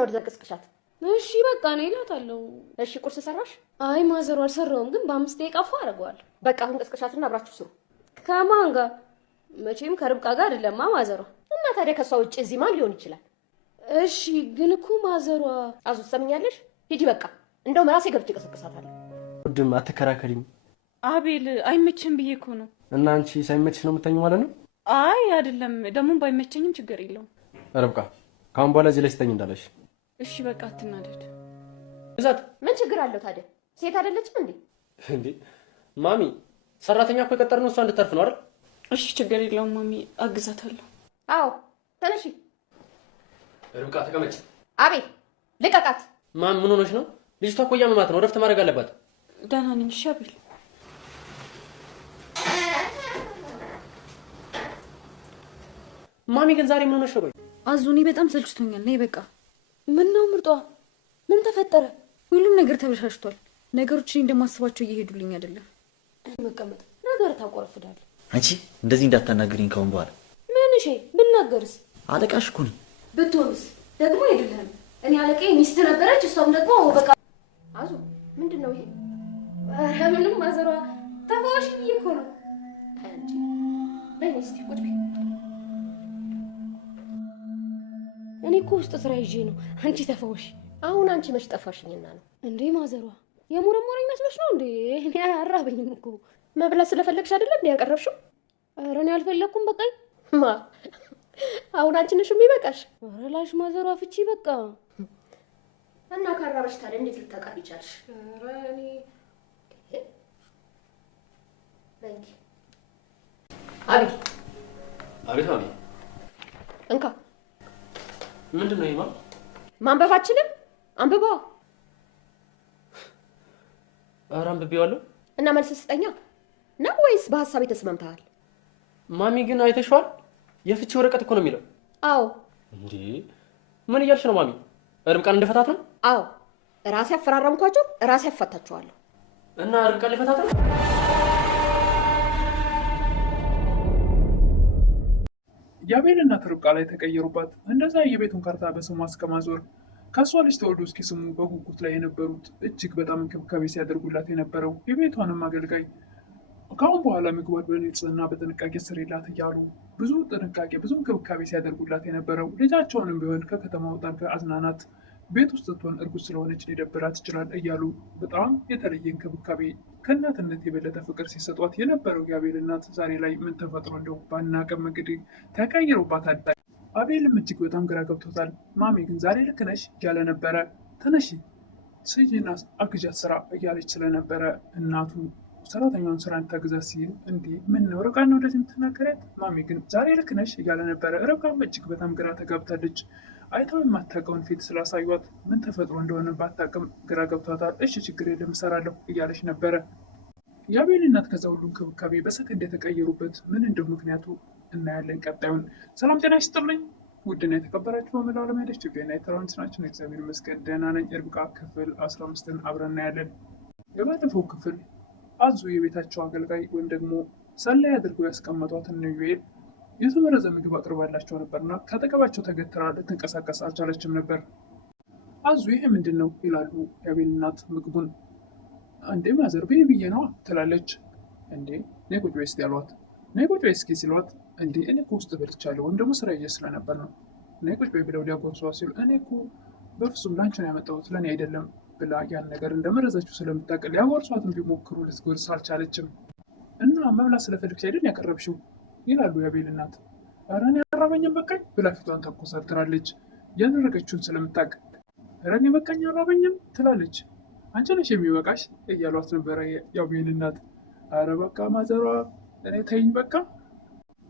ምንድነው ደቅስቅሻት? እሺ በቃ እኔ እላታለሁ። እሺ ቁርስ ሰራሽ? አይ ማዘሩ አልሰራውም፣ ግን በ5 ደቂቃ ፏ አደርገዋለሁ። በቃ አሁን ቀስቅሻትና አብራችሁ ስሩ። ከማን ጋር? መቼም ከርብቃ ጋር አይደለማ ማዘሯ። እና ታዲያ ከሷ ውጭ እዚህ ማን ሊሆን ይችላል? እሺ ግን እኮ ማዘሯ አዙ ትሰምኛለሽ? ሂጂ በቃ። እንደውም ራሴ ገብቼ ቀሰቅሳታለሁ። ውድም አትከራከሪም። አቤል አይመችም ብዬ እኮ ነው። እና አንቺ ሳይመችሽ ነው የምተኙ ማለት ነው? አይ አይደለም፣ ደግሞ ባይመቸኝም ችግር የለውም። ርብቃ ካሁን በኋላ እዚህ ላይ ስተኝ እንዳለሽ። እሺ በቃ አትናደድ። ብዛት ምን ችግር አለው ታዲያ? ሴት አይደለችም እንዴ? እንዴ ማሚ፣ ሰራተኛ እኮ የቀጠርነው እሷ እንድትተርፍ ነው አይደል? እሺ ችግር የለውም ማሚ፣ አግዛታለሁ። አዎ ተነሺ። ርብቃ ተቀመጭ። አቤል ልቀቃት። ማም ምን ሆነሽ ነው? ልጅቷ እኮ እያመማት ነው፣ እረፍት ማድረግ አለባት። ደህና ነኝ። እሺ አቤል። ማሚ ግን ዛሬ ምን ሆነሽ ነው? ቆይ አዙኒ በጣም ሰልችቶኛል። ነይ በቃ። ምን ነው ምርጧ? ምን ተፈጠረ? ሁሉም ነገር ተበላሽቷል። ነገሮች እንደማስባቸው እየሄዱልኝ አይደለም። መቀመጥ ነገር ታቆረፍዳለህ። አንቺ እንደዚህ እንዳታናግሪኝ ካሁን በኋላ። ምን እሺ ብናገርስ? አለቃሽ እኮ ነኝ። ብትሆንስ ደግሞ አይደለም። እኔ አለቃዬ ሚስት ነበረች፣ እሷም ደግሞ በቃ። አዙ ምንድነው ይሄ? ኧረ ምንም ማዘሯ ተባሽ ብዬ እኮ ነው። አንቺ በይ እስቲ ቁጭ በይ። እኔ እኮ ውስጥ ስራ ይዤ ነው። አንቺ ተፈወሽ። አሁን አንቺ መች ጠፋሽኝና ነው እንዴ? ማዘሯ የሞረሞረኝ መስሎሽ ነው እንዴ? እኔ አራበኝም እኮ። መብላት ስለፈለግሽ አይደለ እንዴ ያቀረብሽው? ኧረ እኔ አልፈለኩም። በቃኝ። ማ አሁን አንቺ ነሽ የሚበቃሽ? ኧረ ላሽ ማዘሯ ፍቺ በቃ። እና ካራበሽ ታዲያ እንዴት ልታቀርብ ይቻልሽ? ኧረ እኔ በንኪ አቤል። አቤት ማሚ። እንካ። ምንድነው ይማ? ማንበባችንም አንብባው። ኧረ አንብቤዋለሁ። እና መልስ ስጠኛ ነው ወይስ በሐሳብ ተስማምተሃል? ማሚ ግን አይተሽዋል? የፍቺ ወረቀት እኮ ነው የሚለው። አዎ። እንዴ ምን እያልሽ ነው ማሚ? ርብቃን እንደፈታት ነው? አዎ ራሴ አፈራረምኳቸው፣ ራሴ አፋታቸዋለሁ። እና ርብቃን ሊፈታት ነው? የአቤል እናት ርብቃ ላይ ተቀየሩባት። እንደዛ የቤቱን ካርታ በስሟ እስከማዞር ከእሷ ልጅ ተወልዶ እስኪስሙ በጉጉት ላይ የነበሩት እጅግ በጣም እንክብካቤ ሲያደርጉላት የነበረው የቤቷንም አገልጋይ ከአሁን በኋላ ምግቧን በንጽህና በጥንቃቄ ስሪላት እያሉ ብዙ ጥንቃቄ ብዙ እንክብካቤ ሲያደርጉላት የነበረው ልጃቸውንም ቢሆን ከከተማ ወጣን ከአዝናናት ቤት ውስጥ ስትሆን እርጉዝ ስለሆነች ሊደብራት ይችላል እያሉ በጣም የተለየ እንክብካቤ ከእናትነት የበለጠ ፍቅር ሲሰጧት የነበረው የአቤል እናት ዛሬ ላይ ምን ተፈጥሮ እንደው ባናውቅም እንግዲህ ተቀይሮባታል። አቤልም እጅግ በጣም ግራ ገብቶታል። ማሚ ግን ዛሬ ልክ ነሽ እያለ ነበረ። ተነሺ ስጂና አግዣት ስራ እያለች ስለነበረ እናቱ ሰራተኛውን ስራ እንታግዛት ሲል እንዲህ ምን ነው ርብቃ ነው እንደዚህ የምትናገሪያት? ማሚ ግን ዛሬ ልክ ነሽ እያለ ነበረ። ርብቃም እጅግ በጣም ግራ ተጋብታለች። አይተው የማታውቀውን ፊት ስላሳዩት ምን ተፈጥሮ እንደሆነ ባታውቅም ግራ ገብቷታል። እሺ ችግር የለም እሰራለሁ እያለች ነበረ። የአቤል እናት ከዛ ሁሉ እንክብካቤ በሰከንድ የተቀየሩበት ምን እንደው ምክንያቱ እናያለን ቀጣዩን። ሰላም ጤና ይስጥልኝ ውድና የተከበራችሁ በመላው ዓለም ያላችሁ ኢትዮጵያውያን ኤርትራውያን ናችሁ። እግዚአብሔር ይመስገን ደህና ነኝ። ርብቃ ክፍል 15ን አብረን እናያለን። የባለፈው ክፍል አዙ የቤታቸው አገልጋይ ወይም ደግሞ ሰላይ አድርገው ያስቀመጧትን ዩኤል የተመረዘ ምግብ አቅርባላቸው ነበርና ከአጠገባቸው ተገትራ ልትንቀሳቀስ አልቻለችም ነበር። አዙ ይሄ ምንድን ነው ይላሉ የአቤል እናት ምግቡን። እንዴ ማዘር ብዬ ብዬ ነዋ ትላለች። እንዴ ነይ ቁጭ በይ እስኪ ያሏት። ነይ ቁጭ በይ እስኪ ሲሏት እንዴ እኔ እኮ ውስጥ በልቻለሁ ወይም ደግሞ ስራ ስለነበር ነው። ነይ ቁጭ በይ ብለው ሊያጎርሷት ሲሉ እኔ እኮ በፍጹም ላንቺ ነው ያመጣሁት ለእኔ አይደለም ብላ ያን ነገር እንደመረዘችው ስለምታውቅ ሊያጎርሷትም ቢሞክሩ ልትጎርስ አልቻለችም። እና መብላት ስለፈልግሽ አይደል ያቀረብሽው ይላሉ የአቤል እናት። ኧረ እኔ አራበኝም በቃኝ ብላ ፊቷን ታኮሳትራለች ያደረገችውን ስለምታውቅ። ኧረ እኔ በቃኝ አራበኝም ትላለች። አንቺ ነሽ የሚበቃሽ እያሏት ነበረ የአቤል እናት። ኧረ በቃ ማዘሯ እኔ ተይኝ በቃ።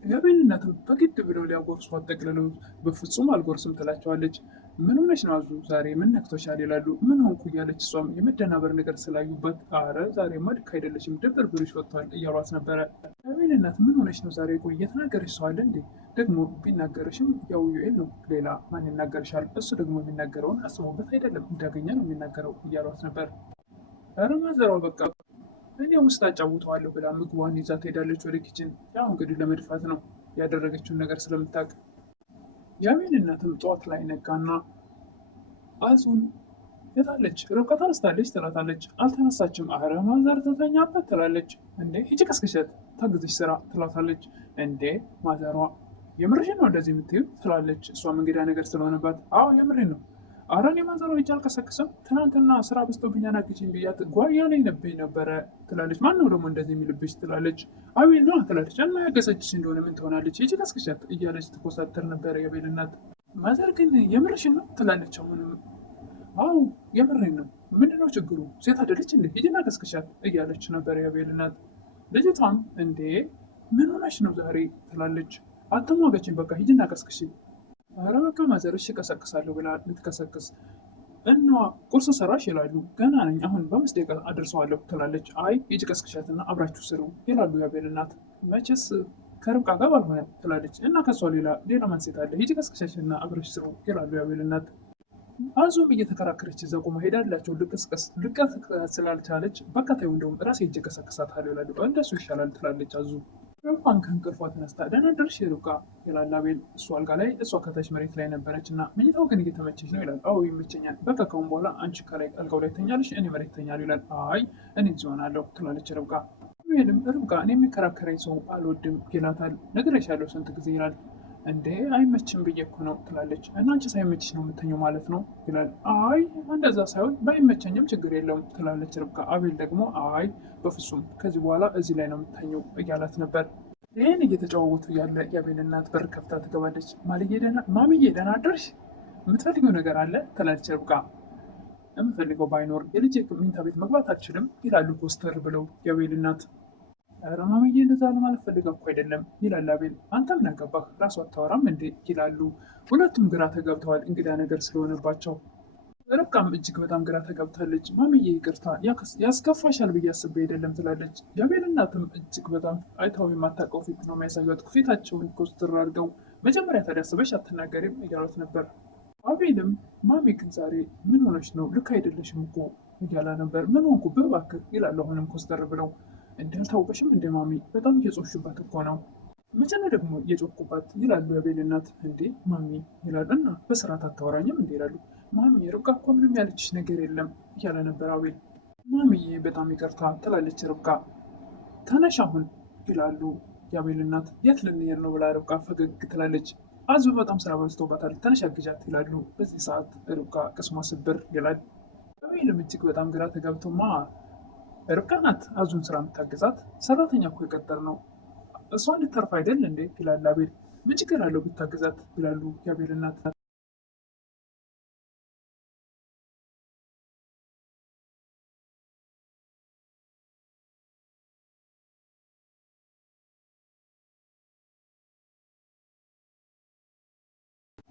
የአቤል እናትም በግድ ብለው ሊያጎርሷት ጠቅልለው በፍጹም አልጎርስም ትላቸዋለች። ምን ሆነች ነው አዙ ዛሬ ምን ነክቶሻል ይላሉ። ምን ሆንኩ እያለች እሷም የመደናበር ነገር ስላዩበት አረ ዛሬማ ልክ አይደለሽም ድብር ብርሽ ወጥቷል እያሏት ነበረ። የአቤል እናት ምን ሆነች ነው ዛሬ ቆይ የተናገረሽ ሰው አለ እንዴ? ደግሞ ቢናገርሽም ያው ዩኤል ነው ሌላ ማን ይናገርሻል? እሱ ደግሞ የሚናገረውን አስቦበት አይደለም እንዳገኘ ነው የሚናገረው እያሏት ነበር። ኧረ ማዘሯ በቃ እኔ ውስጥ አጫውተዋለሁ ብላ ምግቧን ይዛ ትሄዳለች ወደ ኪችን። ያው እንግዲህ ለመድፋት ነው ያደረገችውን ነገር ስለምታውቅ። የአቤል እናትም ጠዋት ላይ ነጋና አዙን የታለች ርብቃ ተነስታለች ትላታለች። አልተነሳችም። አረ ማዘር ተተኛበት ትላለች። እንዴ ሂጂ ቀስቅሸት ታግዝሽ ስራ ትላታለች። እንዴ ማዘሯ የምርሽን ነው እንደዚህ የምትይው ትላለች። እሷም እንግዳ ነገር ስለሆነባት አዎ የምሬን ነው። አረ እኔ ማዘሯ ሂጂ አልቀሰቅስም፣ ትናንትና ስራ በዝቶብኝ አናግቺኝ ብያት ጓያ ላይ ነብኝ ነበረ ትላለች። ማን ነው ደግሞ እንደዚህ የሚልብሽ ትላለች። አቤል ነው ትላለች። እና ያገሰችሽ እንደሆነ ምን ትሆናለች? ሂጂ ቀስቅሸት እያለች ትኮሳተር ነበረ የአቤል እናት። ማዘር ግን የምርሽን ነው ትላለች። አሁንም አዎ የምሬን ነው፣ ምንድነው ችግሩ? ሴት አይደለች እንዴ? ሂጂና ቀስቅሻት እያለች ነበር የአቤል እናት። ልጅቷም እንዴ ምን ሆነች ነው ዛሬ ትላለች። አትሟገችኝ፣ በቃ ሂጂና ቀስቅሽ። ኧረ በቃ ማዘር እሺ ቀሰቅሳለሁ ብላ ልትቀሰቅስ እና ቁርስ ሰራሽ ይላሉ። ገና ነኝ አሁን በ5 ደቂቃ አደርሰዋለሁ ትላለች። አይ ሂጂ ቀስቅሻትና አብራችሁ ስሩ ይላሉ የአቤል እናት። መቼስ ከርብቃ ጋር ባልሆነ ትላለች። እና ከሷ ሌላ ማን ሴት አለ? ሂጂ ቀስቅሻችና አብረሽ ስሩ ይላሉ የአቤል እናት። አዙም እየተከራከረች እዛ ቆማ ሄዳላቸው ልቀስቀስ ስላልቻለች በቃ ተይው እንደውም ራሴ ሄጄ ቀሰቅሳታለሁ ይላሉ። እንደሱ ይሻላል ትላለች አዙ። ርብቃም ከእንቅልፏ ተነስታ ደህና ደርሽ ርብቃ ይላል አቤል። እሱ አልጋ ላይ እሷ ከታች መሬት ላይ ነበረች እና መኝታው ግን እየተመቸች ነው ይላል። አዎ ይመቸኛል፣ በቃ ከአሁን በኋላ አንቺ ከላይ አልጋው ላይ ተኛለሽ፣ እኔ መሬት ተኛለሁ ይላል። አይ እኔ እዚህ እሆናለሁ ትላለች ርብቃ። አቤልም ርብቃ እኔ የሚከራከረኝ ሰው አልወድም ይላታል። ነግሬሻለሁ ስንት ጊዜ ይላል። እንዴ አይመችም ብዬ እኮ ነው ትላለች። እና አንቺ ሳይመችሽ ነው የምተኘው ማለት ነው ይላል። አይ እንደዛ ሳይሆን ባይመቸኝም ችግር የለውም ትላለች ርብቃ። አቤል ደግሞ አይ በፍጹም ከዚህ በኋላ እዚህ ላይ ነው የምተኘው እያላት ነበር። ይህን እየተጨዋወቱ ያለ የአቤል እናት በር ከፍታ ትገባለች። ማሚዬ ደህና አደርሽ? የምትፈልገው ነገር አለ ትላለች ርብቃ። የምፈልገው ባይኖር የልጄ መኝታ ቤት መግባት አልችልም ይላሉ ኮስተር ብለው የአቤል እናት። ኧረ ማሚዬ እንደዛ ለማለት ፈልጋ እኮ አይደለም ይላል አቤል። አንተ ምን አገባህ ራሱ አታወራም እንዴ ይላሉ። ሁለቱም ግራ ተገብተዋል እንግዳ ነገር ስለሆነባቸው። ርብቃም እጅግ በጣም ግራ ተገብታለች። ማሚዬ ይቅርታ ያስከፋሻል ብዬ አስቤ አይደለም ትላለች። የአቤል እናትም እጅግ በጣም አይታው የማታውቀው ፊት ነው የሚያሳዩት። ፊታቸውን ኮስትር አድርገው መጀመሪያ ታዲያ አስበሽ አትናገሪም እያሏት ነበር። አቤልም ማሚ ግን ዛሬ ምን ሆነች ነው? ልክ አይደለሽም እኮ እያላ ነበር። ምን ሆንኩብህ እባክህ ይላሉ አሁንም ኮስተር ብለው። እንዳልታወቀሽም እንደ ማሚ በጣም እየጾሽባት እኮ ነው። መቼ ነው ደግሞ እየጮኩባት ይላሉ የአቤል እናት። እንዴ ማሚ ይላል። እና በስርዓት አታወራኝም እንዴ ይላሉ። ማሚ ርብቃ እኮ ምንም ያለችሽ ነገር የለም እያለ ነበር አቤል። ማሚዬ በጣም ይቅርታ ትላለች ርብቃ። ተነሽ አሁን ይላሉ የአቤል እናት። የት ልንሄድ ነው ብላ ርብቃ ፈገግ ትላለች። አዙ በጣም ስራ በዝቶባታል ተነሽ አግዣት ይላሉ። በዚህ ሰዓት ርብቃ ቅስሟ ስብር ይላል። አቤልም እጅግ በጣም ግራ ተጋብቶማ ርብቃ ናት አዙን ስራ የምታገዛት፣ ሰራተኛ እኮ የቀጠር ነው እሷ እንድተርፍ አይደል እንዴ ይላል አቤል። ምን ችግር አለው ብታገዛት ይላሉ የአቤል እናት።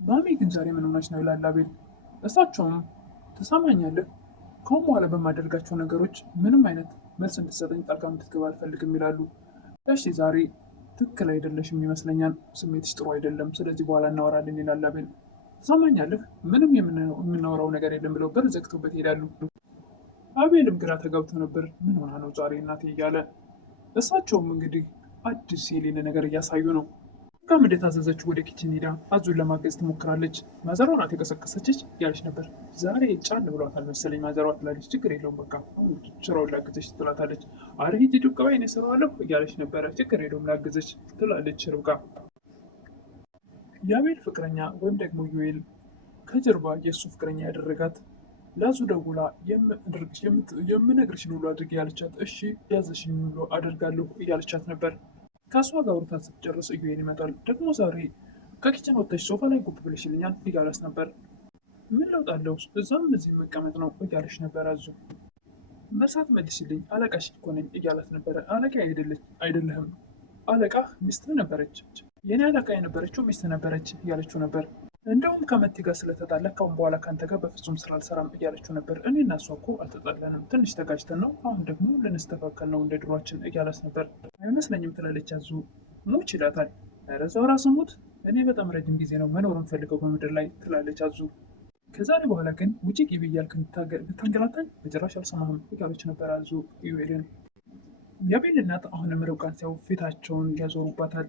ማሚ ግን ዛሬ ምን ሆነች ነው ይላል አቤል። እሳቸውም ትሰማኛለህ፣ ከሁን በኋላ በማደርጋቸው ነገሮች ምንም አይነት መልስ እንድትሰጠኝ ጣልቃ እንድትገባ አልፈልግም ይላሉ። እሺ ዛሬ ትክክል አይደለሽም ይመስለኛል፣ ስሜትሽ ጥሩ አይደለም፣ ስለዚህ በኋላ እናወራለን ይላል አቤል። ትሰማኛለህ፣ ምንም የምናወራው ነገር የለም ብለው በር ዘግተውበት ይሄዳሉ። አቤልም ግራ ተጋብቶ ነበር። ምን ሆና ነው ዛሬ እናቴ እያለ። እሳቸውም እንግዲህ አዲስ የሌለ ነገር እያሳዩ ነው። ርብቃም እንደታዘዘችው ወደ ኪችን ሄዳ አዙን ለማገዝ ትሞክራለች። ማዘሯ ናት የቀሰቀሰችሽ እያለች ነበር። ዛሬ ጫን ብሏታል መሰለኝ ማዘሯ ትላለች። ችግር የለውም በቃ ስራውን ላግዘች ትላታለች። አረ ሂጂ ዱቅ በይ እኔ እሰራዋለሁ እያለች ነበረ። ችግር የለውም ላግዘች ትላለች ርብቃ። የአቤል ፍቅረኛ ወይም ደግሞ ዩኤል ከጀርባ የእሱ ፍቅረኛ ያደረጋት ለአዙ ደውላ የምነግርሽን ሁሉ አድርጊ ያለቻት፣ እሺ ያዘሽኝ ሁሉ አደርጋለሁ እያለቻት ነበር። ከእሷ ጋር አውርታ ስትጨርስ ዩኤል ይመጣል። ደግሞ ዛሬ ከኪችን ወጥተሽ ሶፋ ላይ ጉብ ብለሽልኛል እያለች ነበር። ምን ለውጥ አለው እዛም እዚህ መቀመጥ ነው እያለች ነበር። አዙ መርሳት መልሽልኝ አለቃሽ እኮ ነኝ እያላት ነበረ። አለቃ አይደለህም፣ አለቃህ ሚስትህ ነበረች፣ የኔ አለቃ የነበረችው ሚስትህ ነበረች እያለችው ነበር። እንደውም ከመቴ ጋር ስለተጣላ ካሁን በኋላ ከአንተ ጋር በፍጹም ስራ አልሰራም እያለችው ነበር። እኔ እና እሷ እኮ አልተጣለንም፣ ትንሽ ተጋጭተን ነው፣ አሁን ደግሞ ልንስተካከል ነው እንደ ድሯችን እያላት ነበር። አይመስለኝም ትላለች አዙ። ሙች ይላታል። ኧረ እዛው ራስህ ሙት፣ እኔ በጣም ረጅም ጊዜ ነው መኖር የምፈልገው በምድር ላይ ትላለች አዙ። ከዛሬ በኋላ ግን ውጪ ግቢ እያልክ ብታንገላታኝ በጭራሽ አልሰማህም እያለች ነበር አዙ ዩኤልን። የአቤል እናት አሁንም ርብቃን ሲያዩ ፊታቸውን ያዞሩባታል።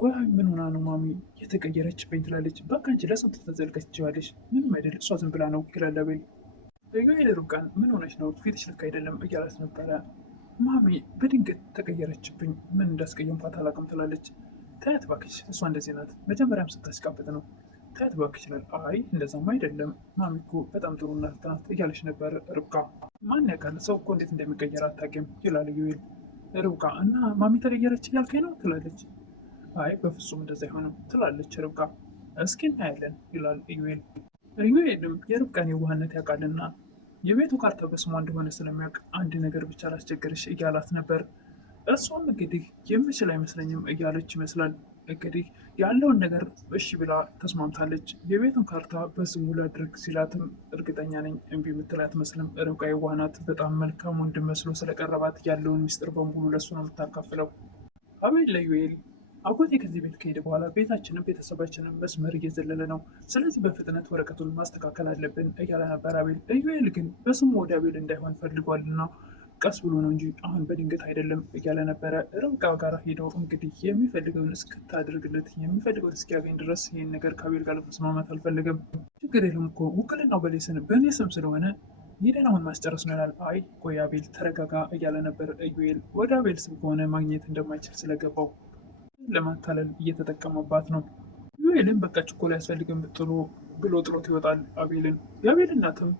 ቆይ ምን ሆና ነው ማሚ የተቀየረችብኝ ትላለች። በቃ አንቺ ለስንት ተዘልቀች ትችዋለሽ፣ ምንም አይደል እሷ ዝም ብላ ነው ይላል አቤል። ዩኤል ርብቃን ምን ሆነች ነው ፊትሽ ልክ አይደለም እያላት ነበረ። ማሚ በድንገት ተቀየረችብኝ፣ ምን እንዳስቀየምኳት አላውቅም ትላለች። ታያት እባክሽ እሷ እንደዚህ ናት፣ መጀመሪያም ስታስቃብጥ ነው። ታያት እባክሽ ይላል። አይ እንደዛም አይደለም ማሚ እኮ በጣም ጥሩ እናት ናት እያለች ነበር ርብቃ። ማን ያውቃል ሰው እኮ እንዴት እንደሚቀየር አታውቂም ይላል ዩኤል። ርብቃ እና ማሚ ተቀየረች እያልከኝ ነው ትላለች። አይ በፍጹም እንደዛ አይሆንም ትላለች ርብቃ። እስኪ እናያለን ይላል ዩኤል። ዩኤልም የርብቃን የዋህነት ያውቃልና የቤቱ ካርታ በስሟ እንደሆነ ስለሚያውቅ አንድ ነገር ብቻ ላስቸግርሽ እያላት ነበር። እሷም እንግዲህ የምችል አይመስለኝም እያለች ይመስላል። እንግዲህ ያለውን ነገር እሺ ብላ ተስማምታለች። የቤቱን ካርታ በስሙ ላድርግ ሲላትም እርግጠኛ ነኝ እምቢ የምትል አትመስልም። ርብቃ የዋህ ናት። በጣም መልካም ወንድም መስሎ ስለቀረባት ያለውን ሚስጥር በሙሉ ለእሱ ነው የምታካፍለው። አቤል ለዩኤል አጎቴ ከዚህ ቤት ከሄደ በኋላ ቤታችንም ቤተሰባችንም መስመር እየዘለለ ነው፣ ስለዚህ በፍጥነት ወረቀቱን ማስተካከል አለብን እያለ ነበር አቤል። ዩኤል ግን በስሙ ወደ አቤል እንዳይሆን ፈልጓልና ቀስ ብሎ ነው እንጂ አሁን በድንገት አይደለም እያለ ነበረ። ርብቃ ጋር ሄደው እንግዲህ የሚፈልገውን እስክታደርግለት የሚፈልገውን እስኪያገኝ ድረስ ይህን ነገር ከአቤል ጋር መስማማት አልፈልግም። ችግር የለም እኮ ውክልናው በእኔ ስም ስለሆነ ሄደን አሁን ማስጨረስ ነው ይላል። አይ ቆይ አቤል ተረጋጋ እያለ ነበር ዩኤል። ወደ አቤል ስም ከሆነ ማግኘት እንደማይችል ስለገባው ለማታለል እየተጠቀመባት ነው። ዩኤልን በቃ ችኮላ አያስፈልግም ብሎ ጥሎት ይወጣል አቤልን። የአቤል እናትም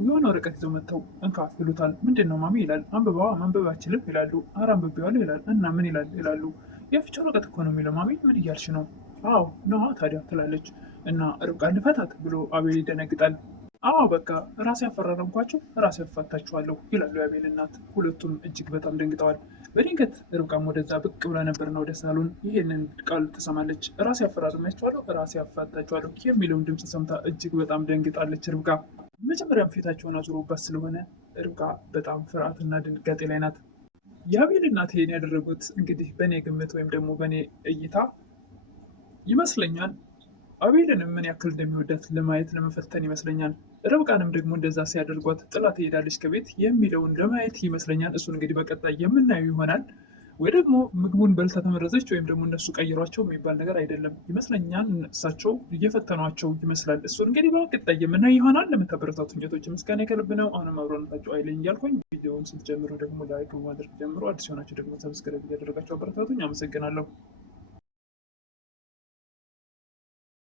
የሆነ ወረቀት ይዘው መጥተው እንካ ይሉታል። ምንድን ነው ማሚ ይላል። አንብባ ማንበብ አችልም ይላሉ። አረ አንብቤዋለሁ ይላል። እና ምን ይላል ይላሉ። የፍቻ ወረቀት እኮ ነው የሚለው። ማሚ ምን እያልሽ ነው? አዎ ነዋ ታዲያ ትላለች። እና ርብቃ ልፈታት ብሎ አቤል ይደነግጣል። አዎ በቃ ራሴ ያፈራረምኳቸው ራሴ ያፋታችኋለሁ ይላሉ የአቤል እናት። ሁለቱም እጅግ በጣም ደንግጠዋል። በድንገት ርብቃም ወደዛ ብቅ ብላ ነበርና ወደ ሳሎን ይህንን ቃል ትሰማለች። ራሴ ያፈራረማችኋለሁ ራሴ ያፋታችኋለሁ የሚለውን ድምፅ ሰምታ እጅግ በጣም ደንግጣለች ርብቃ። መጀመሪያም ፊታቸውን አዙሮባት ስለሆነ ርብቃ በጣም ፍርሃትና ድንጋጤ ላይ ናት። የአቤል እናት ይሄን ያደረጉት እንግዲህ በእኔ ግምት ወይም ደግሞ በእኔ እይታ ይመስለኛል አቤልንም ምን ያክል እንደሚወዳት ለማየት ለመፈተን ይመስለኛል። ርብቃንም ደግሞ እንደዛ ሲያደርጓት ጥላ ትሄዳለች ከቤት የሚለውን ለማየት ይመስለኛል። እሱን እንግዲህ በቀጣይ የምናየው ይሆናል። ወይ ደግሞ ምግቡን በልታ ተመረዘች ወይም ደግሞ እነሱ ቀይሯቸው የሚባል ነገር አይደለም ይመስለኛል። እሳቸው እየፈተኗቸው ይመስላል። እሱን እንግዲህ በቀጣይ የምናየው ይሆናል። ለምታበረታቱኝ እህቶቼ ምስጋና ከልብ ነው። አሁንም አብሮነታችሁ አይለኝ እያልኩኝ ቪዲዮውን ስትጀምሩ ደግሞ ላይክ በማድረግ ጀምሮ፣ አዲስ የሆናችሁ ደግሞ ሰብስክራይብ እያደረጋችሁ አበረታቱኝ። አመሰግናለሁ።